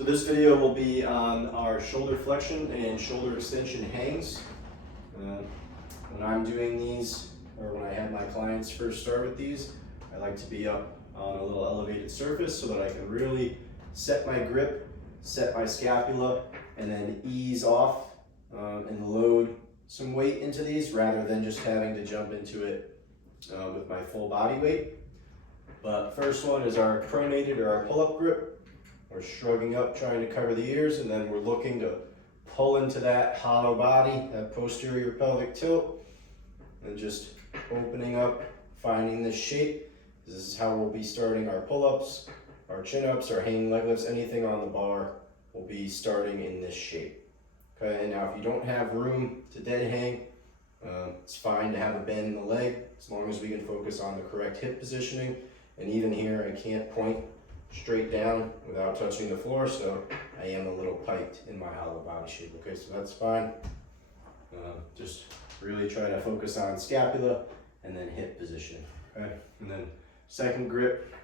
So this video will be on our shoulder flexion and shoulder extension hangs. When I'm doing these, or when I have my clients first start with these, I like to be up on a little elevated surface so that I can really set my grip, set my scapula, and then ease off and load some weight into these rather than just having to jump into it with my full body weight. But first one is our pronated or our pull-up grip. We're shrugging up, trying to cover the ears, and then we're looking to pull into that hollow body, that posterior pelvic tilt, and just opening up, finding this shape. This is how we'll be starting our pull-ups, our chin-ups, our hanging leg lifts, anything on the bar will be starting in this shape. Okay, and now if you don't have room to dead hang, it's fine to have a bend in the leg, as long as we can focus on the correct hip positioning. And even here, I can't point straight down without touching the floor, so I am a little piked in my hollow body shape. Okay, so that's fine. Just really try to focus on scapula and then hip positioning. Okay, and then second grip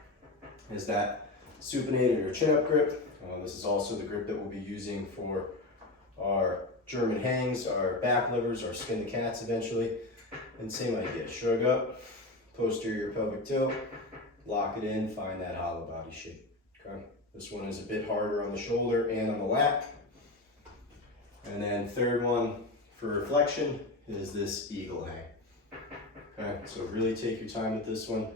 is that supinated or chin-up grip. This is also the grip that we'll be using for our German hangs, our back levers, our skin to cats eventually. And same idea, shrug up, posterior pelvic tilt, lock it in, find that hollow body shape. Okay, this one is a bit harder on the shoulder and on the lat. And then third one for reflection is this eagle hang. Okay, so really take your time with this one,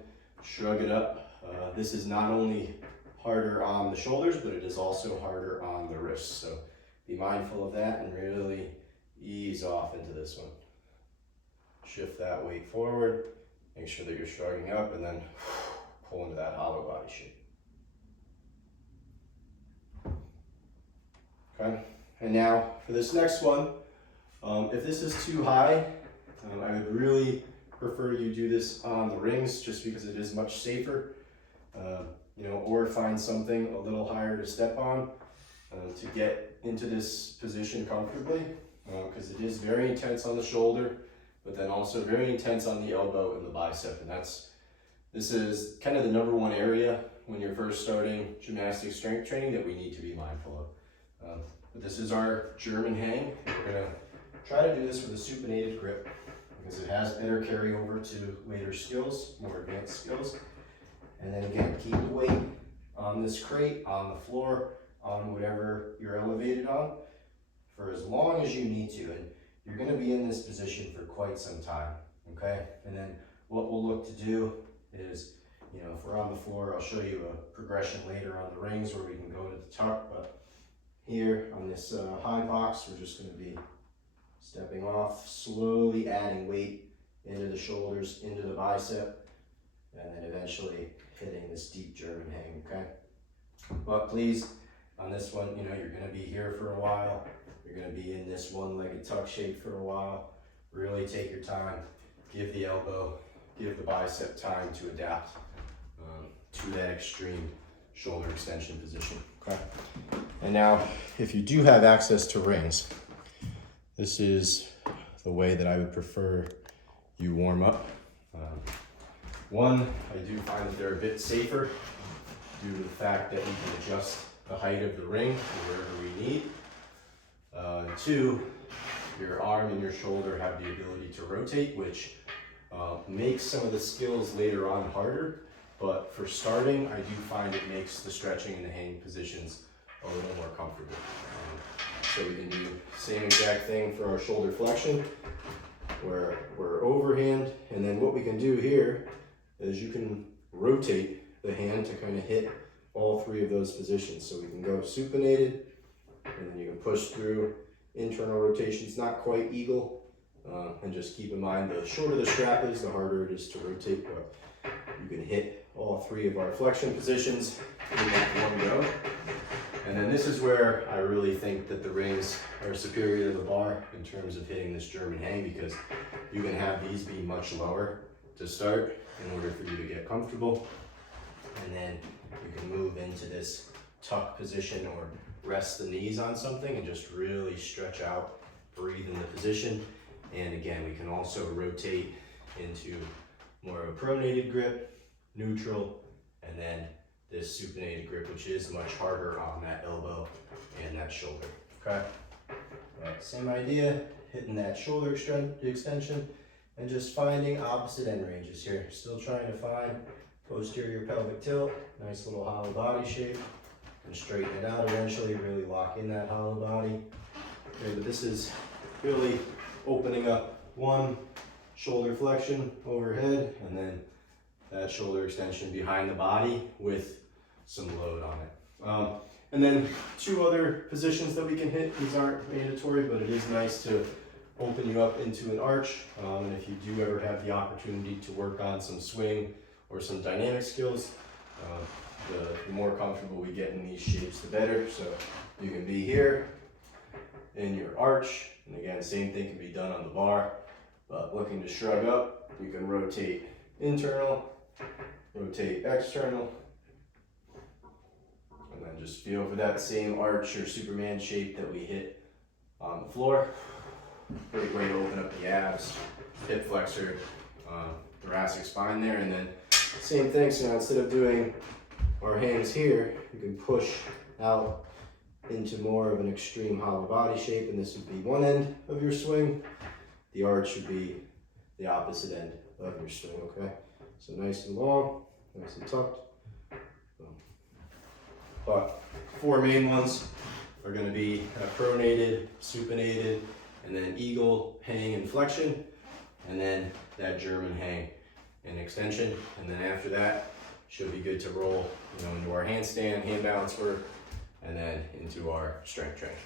shrug it up. This is not only harder on the shoulders, but it is also harder on the wrists. So be mindful of that and really ease off into this one. Shift that weight forward, make sure that you're shrugging up, and then pull into that hollow body shape. Okay, and now for this next one, if this is too high, I would really prefer you do this on the rings just because it is much safer, or find something a little higher to step on to get into this position comfortably, because it is very intense on the shoulder, but then also very intense on the elbow and the bicep, and this is kind of the number one area when you're first starting gymnastic strength training that we need to be mindful of. But this is our German hang. We're gonna try to do this with a supinated grip because it has better carryover to later skills, more advanced skills. And then again, keep the weight on this crate, on the floor, on whatever you're elevated on for as long as you need to. And you're gonna be in this position for quite some time, okay? And then what we'll look to do is, if we're on the floor, I'll show you a progression later on the rings where we can go to the tuck, but here on this high box, we're just gonna be stepping off, slowly adding weight into the shoulders, into the bicep, and then eventually hitting this deep German hang, okay? But please, on this one, you're gonna be here for a while. You're gonna be in this one-legged tuck shape for a while. Really take your time, give the elbow, give the bicep time to adapt to that extreme shoulder extension position, okay? And now, if you do have access to rings, this is the way that I would prefer you warm up. One, I do find that they're a bit safer due to the fact that we can adjust the height of the ring to wherever we need. Two, your arm and your shoulder have the ability to rotate, which makes some of the skills later on harder, but for starting, I do find it makes the stretching and the hang positions a little more comfortable. So we can do the same exact thing for our shoulder flexion, where we're overhand, and then what we can do here is you can rotate the hand to kind of hit all three of those positions. So we can go supinated, and then you can push through internal rotations, not quite eagle, and just keep in mind the shorter the strap is, the harder it is to rotate, but you can hit all three of our flexion positions in that one go. And then this is where I really think that the rings are superior to the bar in terms of hitting this German hang, because you can have these be much lower to start in order for you to get comfortable. And then you can move into this tuck position or rest the knees on something and just really stretch out, breathe in the position. And again, we can also rotate into more of a pronated grip, neutral, and then this supinated grip, which is much harder on that elbow that shoulder, okay? Same idea, hitting that shoulder extension and just finding opposite end ranges here. Still trying to find posterior pelvic tilt, nice little hollow body shape, and straighten it out eventually, really lock in that hollow body. Okay, but this is really opening up one shoulder flexion overhead and then that shoulder extension behind the body with some load on it. And then two other positions that we can hit. These aren't mandatory, but it is nice to open you up into an arch. And if you do ever have the opportunity to work on some swing or some dynamic skills, the more comfortable we get in these shapes, the better. So you can be here in your arch. And again, same thing can be done on the bar, but looking to shrug up, you can rotate internal, rotate external, and then just feel for that same arch or Superman shape that we hit on the floor. Great way to open up the abs, hip flexor, thoracic spine there, and then same thing. So now instead of doing our hands here, you can push out into more of an extreme hollow body shape, and this would be one end of your swing. The arch would be the opposite end of your swing, okay? So nice and long, nice and tucked. But four main ones are gonna be pronated, supinated, and then eagle, hang, and flexion, and then that German hang and extension. And then after that, should be good to roll, into our handstand, hand balance work, and then into our strength training.